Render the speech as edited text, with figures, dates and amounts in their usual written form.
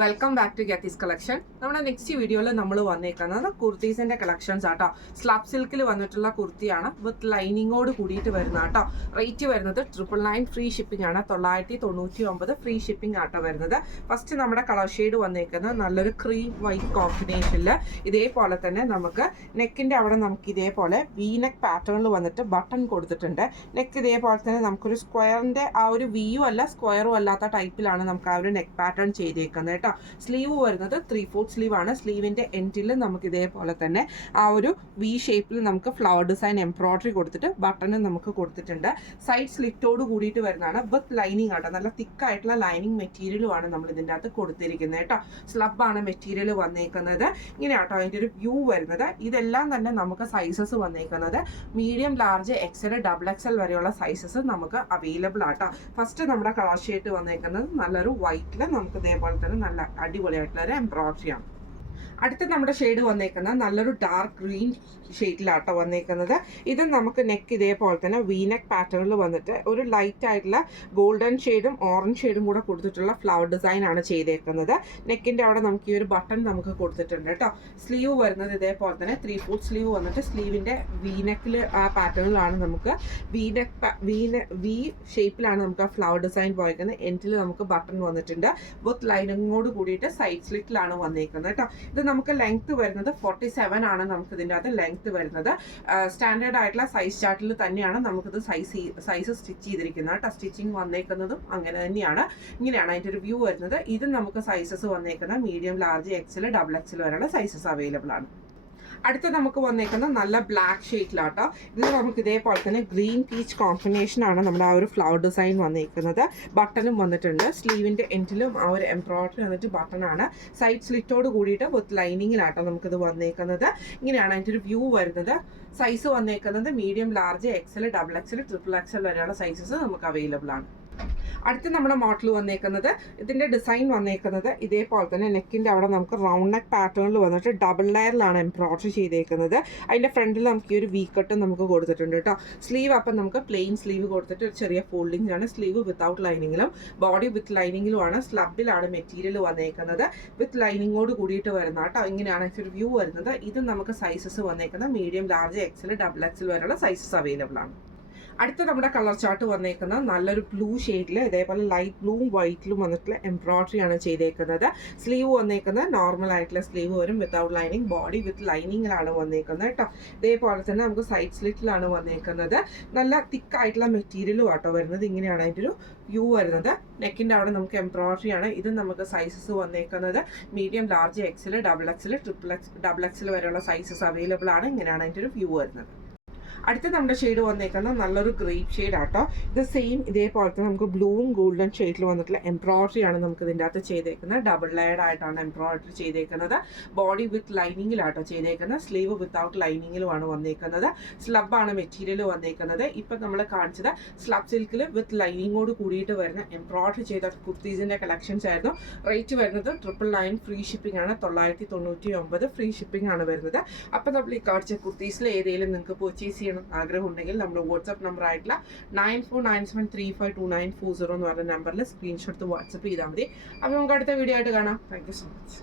Welcome back to ഗെത്തീസ് collection. നമ്മുടെ next വീഡിയോയിൽ നമ്മൾ വന്നേക്കുന്നത് കുർത്തീസിന്റെ കളക്ഷൻസ് ആട്ടോ. സ്ലബ് സിൽക്കിൽ വന്നിട്ടുള്ള കുർത്തിയാണ് വിത്ത് ലൈനിങ്ങോട് കൂടിയിട്ട് വരുന്ന കേട്ടോ. റേറ്റ് വരുന്നത് 999 ഫ്രീ ഷിപ്പിംഗ് ആണ്. 999 ഫ്രീ ഷിപ്പിംഗ് ആട്ടോ വരുന്നത്. ഫസ്റ്റ് നമ്മുടെ കളർ ഷെയ്ഡ് വന്നേക്കുന്നത് നല്ലൊരു ക്രീം വൈറ്റ് കോമ്പിനേഷനിൽ ഇതേപോലെ തന്നെ നമുക്ക് നെക്കിന്റെ അവിടെ നമുക്ക് ഇതേപോലെ വി നെക്ക് പാറ്റേണിൽ വന്നിട്ട് ബട്ടൺ കൊടുത്തിട്ടുണ്ട്. നെക്ക് ഇതേപോലെ തന്നെ നമുക്കൊരു സ്ക്വയറിന്റെ ആ ഒരു വിയും അല്ല സ്ക്വയറും അല്ലാത്ത ടൈപ്പിലാണ് നമുക്ക് ആ ഒരു നെക്ക് പാറ്റേൺ ചെയ്തേക്കുന്നത് കേട്ടോ. സ്ലീവ് വരുന്നത് 3/4 സ്ലീവ് ആണ്. സ്ലീവിന്റെ എൻഡിൽ നമുക്ക് ഇതേപോലെ തന്നെ ആ ഒരു വി ഷേപ്പിൽ നമുക്ക് ഫ്ലവർ ഡിസൈൻ എംബ്രോയിഡറി കൊടുത്തിട്ട് ബട്ടണും നമുക്ക് കൊടുത്തിട്ടുണ്ട്. സൈഡ് സ്ലിറ്റോട് കൂടിയിട്ട് വരുന്നതാണ് വിത്ത് ലൈനിങ് ആട്ടോ. നല്ല തിക്കായിട്ടുള്ള ലൈനിങ് മെറ്റീരിയലുമാണ് നമ്മൾ ഇതിൻ്റെ അകത്ത് കൊടുത്തിരിക്കുന്നത് കേട്ടോ. സ്ലബാണ് മെറ്റീരിയൽ വന്നേക്കുന്നത്. ഇങ്ങനെയാട്ടോ അതിൻ്റെ ഒരു വ്യൂ വരുന്നത്. ഇതെല്ലാം തന്നെ നമുക്ക് സൈസസ് വന്നേക്കുന്നത് medium, large, XL, double XL വരെയുള്ള സൈസസ് നമുക്ക് അവൈലബിൾ ആട്ടോ. ഫസ്റ്റ് നമ്മുടെ കളർ ഷെയ്ഡ് വന്നേക്കുന്നത് നല്ലൊരു വൈറ്റിൽ നമുക്ക് ഇതേപോലെ തന്നെ നല്ല അടിപൊളിയായിട്ടുള്ള ഒരു എംബ്രോയിഡറിയാണ്. അടുത്ത നമ്മുടെ ഷെയ്ഡ് വന്നേക്കുന്നത് നല്ലൊരു ഡാർക്ക് ഗ്രീൻ ഷെയ്ഡിലാട്ടോ വന്നേക്കുന്നത്. ഇത് നമുക്ക് നെക്ക് ഇതേപോലെ തന്നെ വി നെക്ക് പാറ്റേണിൽ വന്നിട്ട് ഒരു ലൈറ്റ് ആയിട്ടുള്ള ഗോൾഡൻ ഷെയ്ഡും ഓറഞ്ച് ഷെയ്ഡും കൂടെ കൊടുത്തിട്ടുള്ള ഫ്ലവർ ഡിസൈൻ ആണ് ചെയ്തേക്കുന്നത്. നെക്കിന്റെ അവിടെ നമുക്ക് ഈ ഒരു ബട്ടൺ നമുക്ക് കൊടുത്തിട്ടുണ്ട് കേട്ടോ. സ്ലീവ് വരുന്നത് ഇതേപോലെ തന്നെ 3/4 സ്ലീവ് വന്നിട്ട് സ്ലീവിന്റെ വി നെക്കിൽ ആ പാറ്റേണിലാണ് നമുക്ക് വി ഷേപ്പിലാണ് നമുക്ക് ആ ഫ്ലവർ ഡിസൈൻ പോയേക്കുന്നത്. എൻഡിൽ നമുക്ക് ബട്ടൺ വന്നിട്ടുണ്ട്. വിത്ത് ലൈനിങ്ങോട് കൂടിയിട്ട് സൈഡ് സ്ലിറ്റിലാണ് വന്നേക്കുന്നത് കേട്ടോ. ഇത് നമുക്ക് ലെങ്ത് വരുന്നത് 47 ആണ്. നമുക്ക് ഇതിൻ്റെ അകത്ത് ലെങ്ത് വരുന്നത് സ്റ്റാൻഡേർഡ് ആയിട്ടുള്ള സൈസ് ചാർട്ടിൽ തന്നെയാണ് നമുക്കിത് സൈസ് സ്റ്റിച്ച് ചെയ്തിരിക്കുന്നത് കേട്ടോ. സ്റ്റിച്ചിങ് വന്നേക്കുന്നതും അങ്ങനെ തന്നെയാണ്. ഇങ്ങനെയാണ് അതിൻ്റെ ഒരു വ്യൂ വരുന്നത്. ഇത് നമുക്ക് സൈസസ് വന്നേക്കുന്നത് medium, large, XL, double XL വരെയുള്ള സൈസസ് അവൈലബിൾ ആണ്. അടുത്ത നമുക്ക് വന്നേക്കുന്നത് നല്ല ബ്ലാക്ക് ഷെയ്ഡിലാട്ടോ. ഇത് നമുക്ക് ഇതേപോലെ തന്നെ ഗ്രീൻ പീച്ച് കോമ്പിനേഷൻ ആണ് നമ്മുടെ ആ ഒരു ഫ്ലവർ ഡിസൈൻ വന്നേക്കുന്നത്. ബട്ടണും വന്നിട്ടുണ്ട്. സ്ലീവിന്റെ എൻഡിലും ആ ഒരു എംബ്രോയിഡറി വന്നിട്ട് ബട്ടൺ ആണ്. സൈഡ് സ്ലിറ്റോട് കൂടിയിട്ട് വിത്ത് ലൈനിങ്ങിലാട്ടോ നമുക്കിത് വന്നേക്കുന്നത്. ഇങ്ങനെയാണ് അതിൻ്റെ ഒരു വ്യൂ വരുന്നത്. സൈസ് വന്നേക്കുന്നത് medium, large, XL, double XL, triple XL വരെയുള്ള സൈസസ് നമുക്ക് അവൈലബിൾ ആണ്. അടുത്ത നമ്മുടെ മോഡൽ വന്നേക്കുന്നത് ഇതിന്റെ ഡിസൈൻ വന്നേക്കുന്നത് ഇതേപോലെ തന്നെ നെക്കിന്റെ അവിടെ നമുക്ക് റൗണ്ട് നെക്ക് പാറ്റേണിൽ വന്നിട്ട് ഡബിൾ ലെയറിലാണ് എംബ്രോയിഡറി ചെയ്തേക്കുന്നത്. അതിന്റെ ഫ്രണ്ടിൽ നമുക്ക് ഈ ഒരു വി കട്ടും നമുക്ക് കൊടുത്തിട്ടുണ്ട് കേട്ടോ. സ്ലീവ് അപ്പം നമുക്ക് പ്ലെയിൻ സ്ലീവ് കൊടുത്തിട്ട് ഒരു ചെറിയ ഫോൾഡിംഗ് ആണ്. സ്ലീവ് വിത്തൗട്ട് ലൈനിങ്ങിലും ബോഡി വിത്ത് ലൈനിങ്ങിലുമാണ്. സ്ലബിലാണ് മെറ്റീരിയൽ വന്നേക്കുന്നത്. വിത്ത് ലൈനിങ്ങോട് കൂടിയിട്ട് വരുന്ന കേട്ടോ. ഇങ്ങനെയാണ് ഒരു വ്യൂ വരുന്നത്. ഇത് നമുക്ക് സൈസസ് വന്നേക്കുന്നത് medium, large, XL, double XL വരെയുള്ള സൈസസ് അവൈലബിൾ ആണ്. അടുത്ത നമ്മുടെ കളർ ചാർട്ട് വന്നേക്കുന്നത് നല്ലൊരു ബ്ലൂ ഷെയ്ഡിൽ ഇതേപോലെ ലൈറ്റ് ബ്ലൂവും വൈറ്റിലും വന്നിട്ടുള്ള എംബ്രോയിഡറി ആണ് ചെയ്തേക്കുന്നത്. സ്ലീവ് വന്നേക്കുന്നത് നോർമൽ ആയിട്ടുള്ള സ്ലീവ് വരും വിത്തൗട്ട് ലൈനിങ്. ബോഡി വിത്ത് ലൈനിങ്ങിലാണ് വന്നേക്കുന്നത് കേട്ടോ. ഇതേപോലെ തന്നെ നമുക്ക് സൈഡ് സ്ലിറ്റിലാണ് വന്നേക്കുന്നത്. നല്ല തിക്കായിട്ടുള്ള മെറ്റീരിയലും ആട്ടോ വരുന്നത്. ഇങ്ങനെയാണ് അതിൻ്റെ ഒരു വ്യൂ വരുന്നത്. നെക്കിൻ്റെ അവിടെ നമുക്ക് എംബ്രോയിഡറി ആണ്. ഇത് നമുക്ക് സൈസസ് വന്നേക്കുന്നത് medium, large, XL, double XL, double XL വരെയുള്ള സൈസസ് അവൈലബിൾ ആണ്. ഇങ്ങനെയാണ് അതിൻ്റെ ഒരു വ്യൂ വരുന്നത്. അടുത്ത നമ്മുടെ ഷെയ്ഡ് വന്നേക്കുന്നത് നല്ലൊരു ഗ്രേപ്പ് ഷെയ്ഡ് ആട്ടോ. ഇത് സെയിം ഇതേപോലെ തന്നെ നമുക്ക് ബ്ലൂവും ഗോൾഡൻ ഷെയ്ഡിൽ വന്നിട്ടുള്ള എംബ്രോയിഡറി ആണ് നമുക്ക് ഇതിൻ്റെ അകത്ത് ചെയ്തേക്കുന്നത്. ഡബിൾ ലെയർഡ് ആയിട്ടാണ് എംബ്രോയിഡറി ചെയ്തേക്കുന്നത്. ബോഡി വിത്ത് ലൈനിങ്ങിലാട്ടോ ചെയ്തേക്കുന്നത്. സ്ലീവ് വിത്തൗട്ട് ലൈനിങ്ങിലുമാണ് വന്നേക്കുന്നത്. സ്ലബാണ് മെറ്റീരിയൽ വന്നേക്കുന്നത്. ഇപ്പം നമ്മൾ കാണിച്ചത് സ്ലബ് സിൽക്കിൽ വിത്ത് ലൈനിങ്ങോട് കൂടിയിട്ട് വരുന്ന എംബ്രോയിഡറി ചെയ്ത കുർത്തീസിൻ്റെ കളക്ഷൻസ് ആയിരുന്നു. റേറ്റ് വരുന്നത് 999 ഫ്രീ ഷിപ്പിംഗ് ആണ്. 999 ഫ്രീ ഷിപ്പിംഗ് ആണ് വരുന്നത്. അപ്പം നമ്മൾ ഈ കാണിച്ച കുർത്തീസിൽ ഏതെങ്കിലും നിങ്ങൾക്ക് പർച്ചേസ് ചെയ്യണം ആഗ്രഹം ഉണ്ടെങ്കിൽ നമ്മുടെ വാട്സ്ആപ്പ് നമ്പർ ആയിട്ടുള്ള 9497352940 എന്ന് പറഞ്ഞ നമ്പറിൽ സ്ക്രീൻഷോട്ട് വാട്സ്ആപ്പ് ചെയ്താൽ മതി. അപ്പോൾ നമുക്ക് അടുത്ത വീഡിയോ ആയിട്ട് കാണാം. Thank you so much.